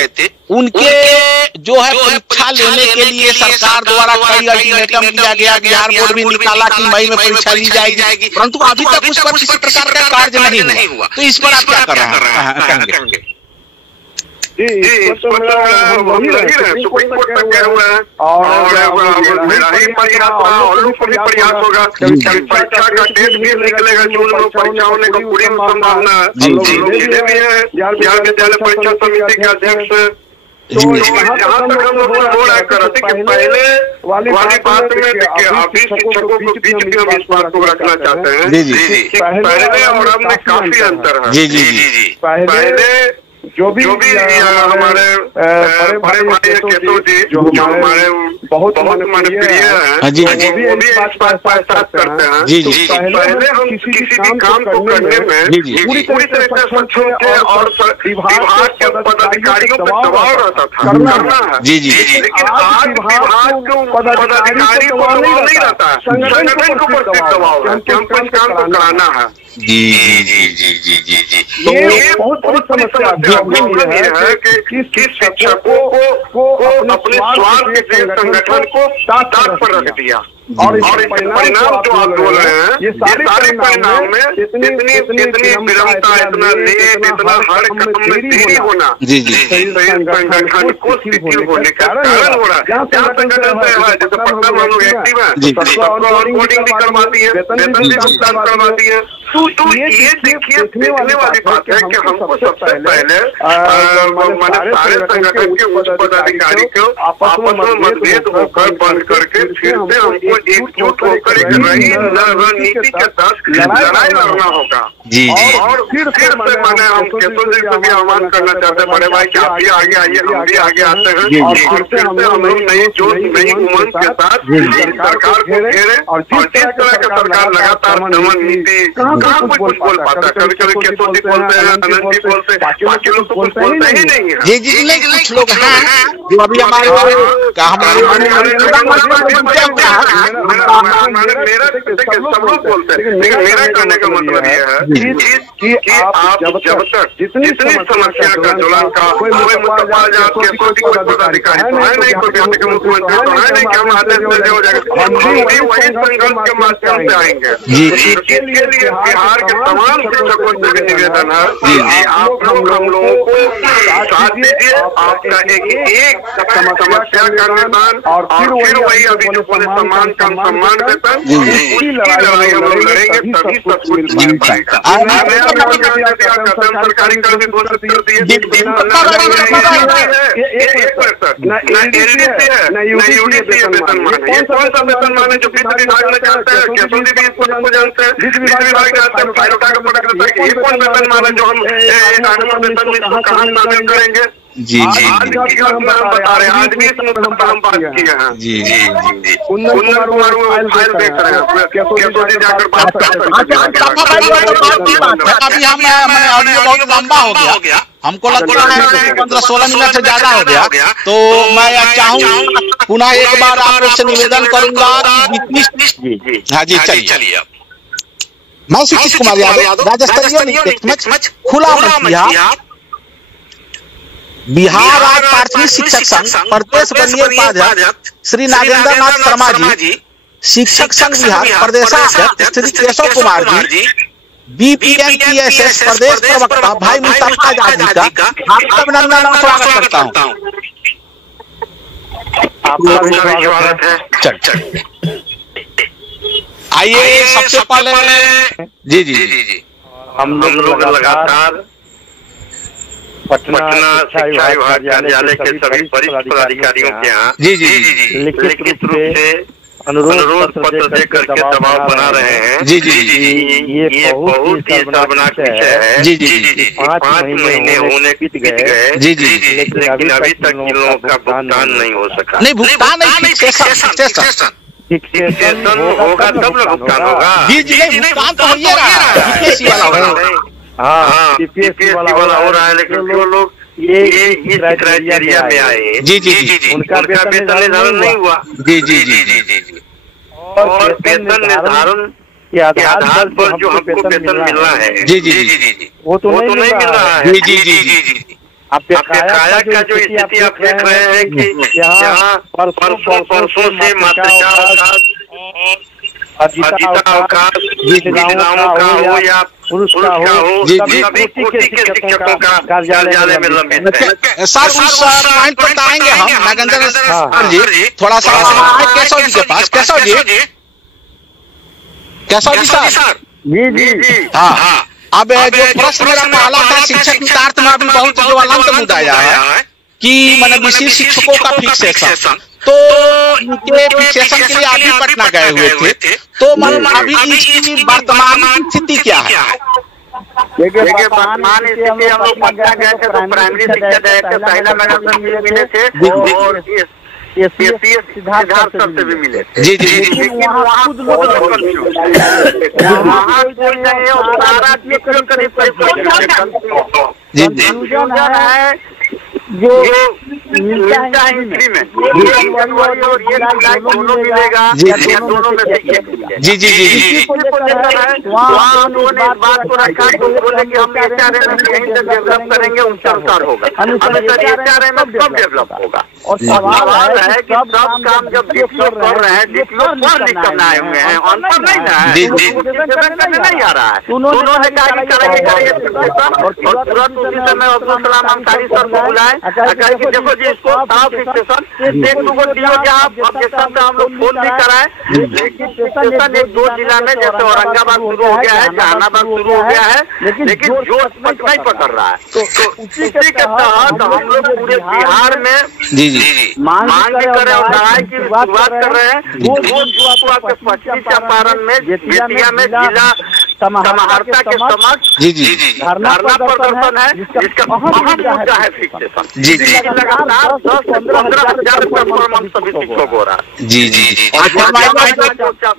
रहे थे उनके जो है परीक्षा लेने के लिए सरकार द्वारा कई अल्टीमेटम दिया गया। बिहार बोर्ड भी निकाला कि मई में परीक्षा ली जाएगी, परंतु अभी तक उस पर किसी प्रकार का कार्य नहीं हुआ। तो इस पर आप क्या कर रहे हैं? इस पर हम लगे रहे, सुप्रीम कोर्ट तक गए हुए हैं और मेरा ही प्रयास होगा और लोग भी प्रयास होगा। परीक्षा का डेट भी निकलेगा जून में, परीक्षा होने का पूरी संभावना है। लोग जिले भी है बिहार विद्यालय परीक्षा समिति के अध्यक्ष। तो जहाँ तक हम लोग बोल कर रहे थे कि पहले वाली बात में देखिए, अभी शिक्षकों को बीच में हम इस बात को रखना चाहते हैं, पहले और अब में काफी अंतर है। पहले जो भी हमारे बड़े भाई केशव जी जो हमारे बहुत माननीय हैं, वो भी इस बात करते हैं। पहले हम किसी भी काम को करने में पूरी तरह से सक्षम थे और विभाग के पदाधिकारियों पर दबाव रहता था करना है। लेकिन आज विभाग के पदाधिकारी को दबाव नहीं रहता है, संगठन को ऊपर दबाव है कि हमको इस काम को कराना है। ये बहुत बड़ी समस्या प्रॉब्लम ये है कि शिक्षकों को अपने स्वार्थ के संगठन को ताक पर रख दिया और इस परिणाम जो आप बोल रहे हैं, ये सारे परिणाम में इतनी विरमता, इतना लेट, इतना हर कदम में देरी होना संगठन को शिथिल होने का कारण हो रहा है। जहाँ संगठन है, जैसे पटना में हम लोग एक्टिव है, सबको ऑनबोर्डिंग भी करवाती है, वेतन भी भुगतान करवाती है। तो ये देखिए देखने वाली बात है कि हमको सबसे पहले मैंने सारे संगठन के उच्च पदाधिकारी को आपस में मतभेद होकर बंद करके फिर से हमको एकजुट होकर एक नई रणनीति के तहत लड़ाई लड़ना होगा। और फिर से मैंने हम केशव जी को भी आह्वान करना चाहते हैं, बड़े भाई कि आप भी आगे आइए, हम भी आगे आते हैं और फिर से हम लोग नई जोश, नई उमंग के साथ सरकार को घेरे। और जिस तरह की सरकार लगातार दमन नीति, कहाँ कोई कुछ बोल पाता है? कभी कभी केशव जी बोलते हैं, आनंद जी बोलते हैं, बाकी लोग तो कुछ बोलते ही नहीं है। कुछ लोग हैं जो अभी हमारे सब लोग बोलते हैं, लेकिन मेरा कहने का मतलब ये है कि आप जब तक जितनी समस्या का जुलान का कोई मुद्दा पदाधिकारी तो है नहीं, कोई बिहार के मुख्यमंत्री तो है नहीं कि हम आदेश में हो जाएगा, हम भी वही संघर्ष के माध्यम से आएंगे। इसके लिए बिहार के तमाम शिक्षकों से निवेदन है कि आप हम लोगों को साथ दीजिए, आपका एक समस्या का निदान और फिर वही अभी जो बोले सम्मान का सम्मान वेतन, उसकी लड़ाई हम लोग लड़ेंगे, तभी सब कुछ बन पाएगा। सरकारी कर्मी घोषित कर दिए, न यूडीसी है वेतनमान है। ये कौन सा वेतनमान है जो वित्त विभाग में जानते हैं? केशव जी भी इसको जानते हैं, वित्त विभाग जानते हैं, फाइल उठा कर पता करता है कि ये कौन वेतनमान है जो हम वेतन में कहाँ शामिल करेंगे। आज हम बता रहे हैं, आज भी इस मुद्दे पर हम बात किए हैं। कुंदन कुमार वो फाइल देख रहे हैं, केशव जी जाकर बात करते हैं। अभी हम ऑडियो बहुत लंबा हो गया, हमको लगता है 15-16 मिनट से ज्यादा हो गया, तो मैं चाहूँ पुनः एक बार आप लोग से निवेदन करूंगा। हाँ जी, चलिए। मैं सुशील कुमार यादव, राज्य स्तरीय खुला मंच बिहार राज्य प्राथमिक शिक्षक संघ प्रदेश बनिए उपाध्यक्ष श्री नागेंद्र नाथ शर्मा जी, शिक्षक संघ बिहार प्रदेशाध्यक्ष श्री केशव कुमार जी, BPNPSS प्रदेश प्रवक्ता भाई मुस्तफा आजाद जी का आपका अभिनंदन और स्वागत करता हूँ। आपका भी स्वागत है। आइए सबसे पहले जी हम लोग लगातार पटना शिक्षा विभाग कार्यालय के सभी वरिष्ठ पदाधिकारियों के यहाँ जी लिखित रूप से अनुरोध पत्र दे करके दबाव बना रहे हैं। ये बहुत ही शर्मनाक विषय है। 5 महीने होने बीत गए, लेकिन अभी तक इन लोगों का भुगतान नहीं हो सका। नहीं, भुगतान नहीं, फिक्सेशन होगा तब ना भुगतान होगा। भुगतान तो हो ही रहा है, हाँ CPSC वाला हो रहा है, लेकिन जो लोग ये इस क्राइटेरिया में आए उनका वेतन निर्धारण नहीं हुआ। और वेतन निर्धारण के आधार पर जो हमको वेतन मिलना है वो तो नहीं मिल रहा है। आपके काया का जो स्थिति आप देख रहे हैं कि यहाँ परसों से मातृका अवकाश जिस गाँव का हो या पुरुष का हो, सभी कोटि के शिक्षकों का कार्यालय में लंबित है। सर उस पॉइंट पर आएंगे हम नागेंद्र जी, थोड़ा सा केशव जी के पास। केशव जी सर। जी हाँ, अब जो प्रश्न मेरा पहला था शिक्षक हितार्थ में अभी बहुत जो ज्वलंत मुद्दा आया है कि मैंने विशेष शिक्षकों का फिक्सेशन, तो इनके फिक्सेशन के लिए अभी पटना गए हुए थे, तो मतलब अभी इसकी वर्तमान स्थिति क्या है? देखिए वर्तमान स्थिति हम लोग पटना गए थे तो प्राइमरी शिक्षा डायरेक्टर साहिला मैडम से मिले थे और सिद्धार्थ सर से भी मिले थे। जी। लेकिन वहाँ खुद लोग वहाँ कोई नहीं है और सारा चित्र करीब कंफ्यूजन है जो मिलता है हिस्ट्री में जनवरी और ये जुलाई दोनों मिलेगा, दोनों में से एक मिलेगा। जी। वहाँ हम लोगों ने इस बात को रखा तो बोले कि हम HRM कहीं से डेवलप करेंगे उनके अनुसार होगा। HRM कब डेवलप होगा? और सवाल है कि सब काम जब DPO कर रहे हैं, DPO पर लिख करना आए हुए हैं, ऑन पर नहीं ना है, करने नहीं आ रहा है। उन्होंने कहा कि करेंगे और तुरंत उसी समय अब्दुल सलाम अंसारी सर को बुलाए, कि देखो जी इसको फिक्सेशन एक दो दियो आप ऑब्जेक्शन का हम लोग फोन भी कराए, लेकिन फिक्सेशन एक दो जिला में जैसे औरंगाबाद शुरू हो गया है, जहानाबाद शुरू हो गया है, लेकिन जो नहीं पकड़ रहा है, तो उसी के तहत हम लोग पूरे बिहार में मांग भी कर रहे हैं और लड़ाई की शुरुआत कर रहे हैं। वो आपके पश्चिमी चंपारण में बेतिया में जिला समाहर्ता के समक्ष धरना प्रदर्शन है, जिसका अहम मुद्दा है फिक्सेशन। लगातार 10-15 हजार हम सभी शिक्षक हो रहा है। जी।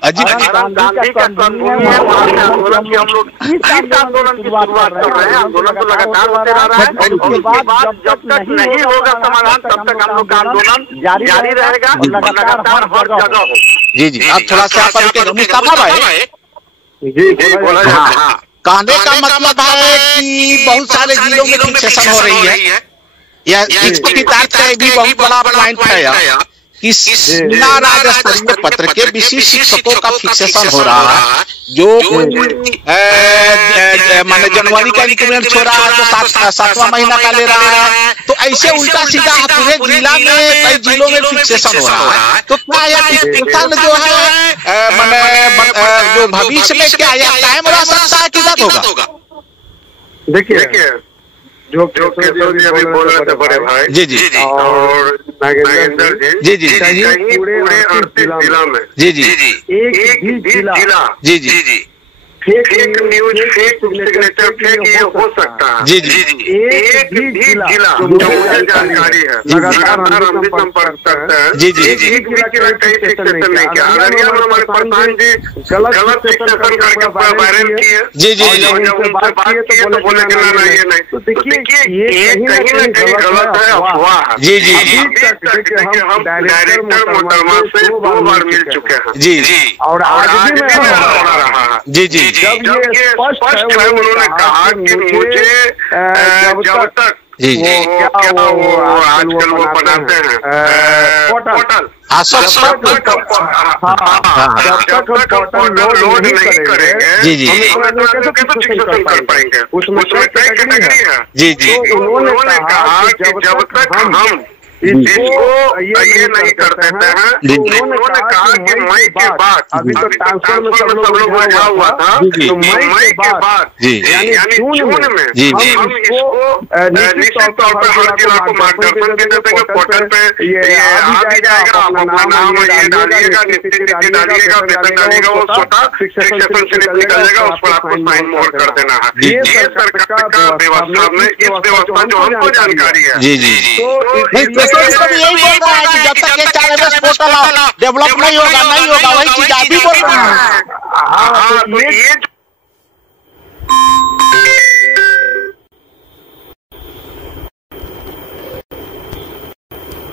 गांधी का कर्मभूमि है, वहाँ से आंदोलन की हम लोग इस आंदोलन की शुरुआत कर रहे हैं। आंदोलन तो लगातार होते रह रहा है और उसके बाद जब तक नहीं होगा समाधान तब तक हम लोग का आंदोलन जारी रहेगा और लगातार हर जगह हो। जी। अब थोड़ा सा मुस्तफा भाई जी बोला जाता है। कहने का मतलब है कि बहुत सारे जिलों में फिक्सेशन हो रही है, या शिक्षक हितार्थ का भी बहुत बड़ा पॉइंट है कि जिला राज्य स्तरीय पत्र के विशेष शिक्षकों का फिक्सेशन हो रहा है, जो माने जनवरी का इंक्रीमेंट छोड़ा है तो 7वां महीना का ले रहा है, तो ऐसे उल्टा सीधा पूरे जिला में कई जिलों में फिक्सेशन हो रहा है। तो क्या यह फिक्सेशन जो है माने जो भविष्य में क्या यह कायम रह सकता है कि रद्द होगा? देखिए जो केशव जी अभी बोल रहे थे बड़े भाई जी और नागेंद्र जी कहीं पूरे 38 जिला में एक भी जिला fake news fake signature fake ये हो सकता है। एक भी जिला जो मुझे जानकारी है लगातार हम भी संपर्क करते हैं। एक भी जिला कहीं फिक्सेशन नहीं किया। अररिया में हमारे प्रधान जी गलत फिक्सेशन करके वायरल किए, उनसे बात किए तो बोले कि ना ये नहीं। तो देखिए ये कहीं ना कहीं गलत है, अफवाह है। देखिए हम डायरेक्टर मोहतरमा से 2 बार मिल चुके हैं और आज भी मैं रहा है। जब ये स्पष्ट है उन्होंने कहा कि मुझे जब तक वो आजकल वो बनाते हैं पोर्टल जब तक पोर्टल लोड नहीं करेंगे तो फिक्सेशन कर पाएंगे। उसमें कई कैटेगरी है। उन्होंने कहा कि जब तक हम इसको ये नहीं कर देते हैं, उन्होंने कहा कि मई के बाद, अभी तो ट्रांसफर में सब लोग उलझा हुआ था, तो मई के बाद यानी जून में हम इसको निश्चित तौर पर हर जिला को मार्गदर्शन भी दे देंगे। पोर्टल पे ये आ भी जाएगा, आप अपना नाम ये डालिएगा, निश्चित तिथि डालिएगा, वेतन डालिएगा, वो स्वतः फिक्सेशन स्लिप निकल जाएगा, उस पर आपको साइन मोहर कर देना है। ये सरकार का व्यवस्था में इस व्यवस्था जो हमको जानकारी है। तो यही बोल रहा है कि जब तक HRMS पोर्टल डेवलप नहीं होगा वही चीज आप भी बोल रहे हैं।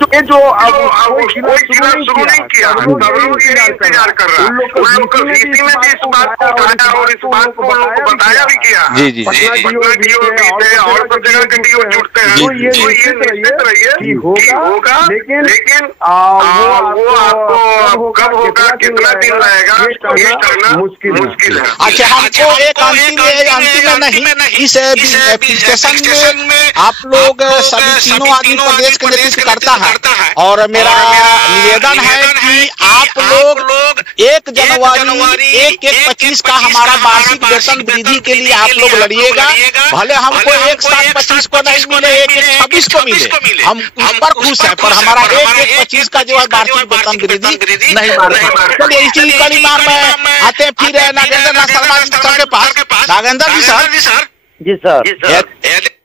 ये जो कोई शुरू नहीं किया, सब लोग ये इंतजार कर रहा है। उन लोग कल वीसी में भी इस बात को उठाया और इस बात को उन लोगों को बताया भी किया। पटना डीओ भी थे और सब जगह के डीओ जुड़ते हैं। तो ये निश्चित रहिए कि होगा, लेकिन वो आपको कब होगा, कितना दिन रहेगा, ये करना मुश्किल है। अच्छा, हमको एक अंतिम नहीं, इस सेशन में आप लोग सभी तीनों आदमी प्रदेश का नेतृत्व करता है और मेरा निवेदन है कि आप लोग 1 जनवरी 1/1/25 का हमारा वार्षिक वेतन वृद्धि के लिए आप लोग लड़िएगा। भले हमको 1/7/25 को नहीं मिले, 1/1/26 को मिले, हम उस पर खुश है, पर हमारा 1/1/25 का जो है वार्षिक वेतन वृद्धि नहीं मार। चलिए इसी कड़ी में आते फिर नागेंद्र नाथ शर्मा जी सर के पास। नागेंद्र जी सर। जी सर।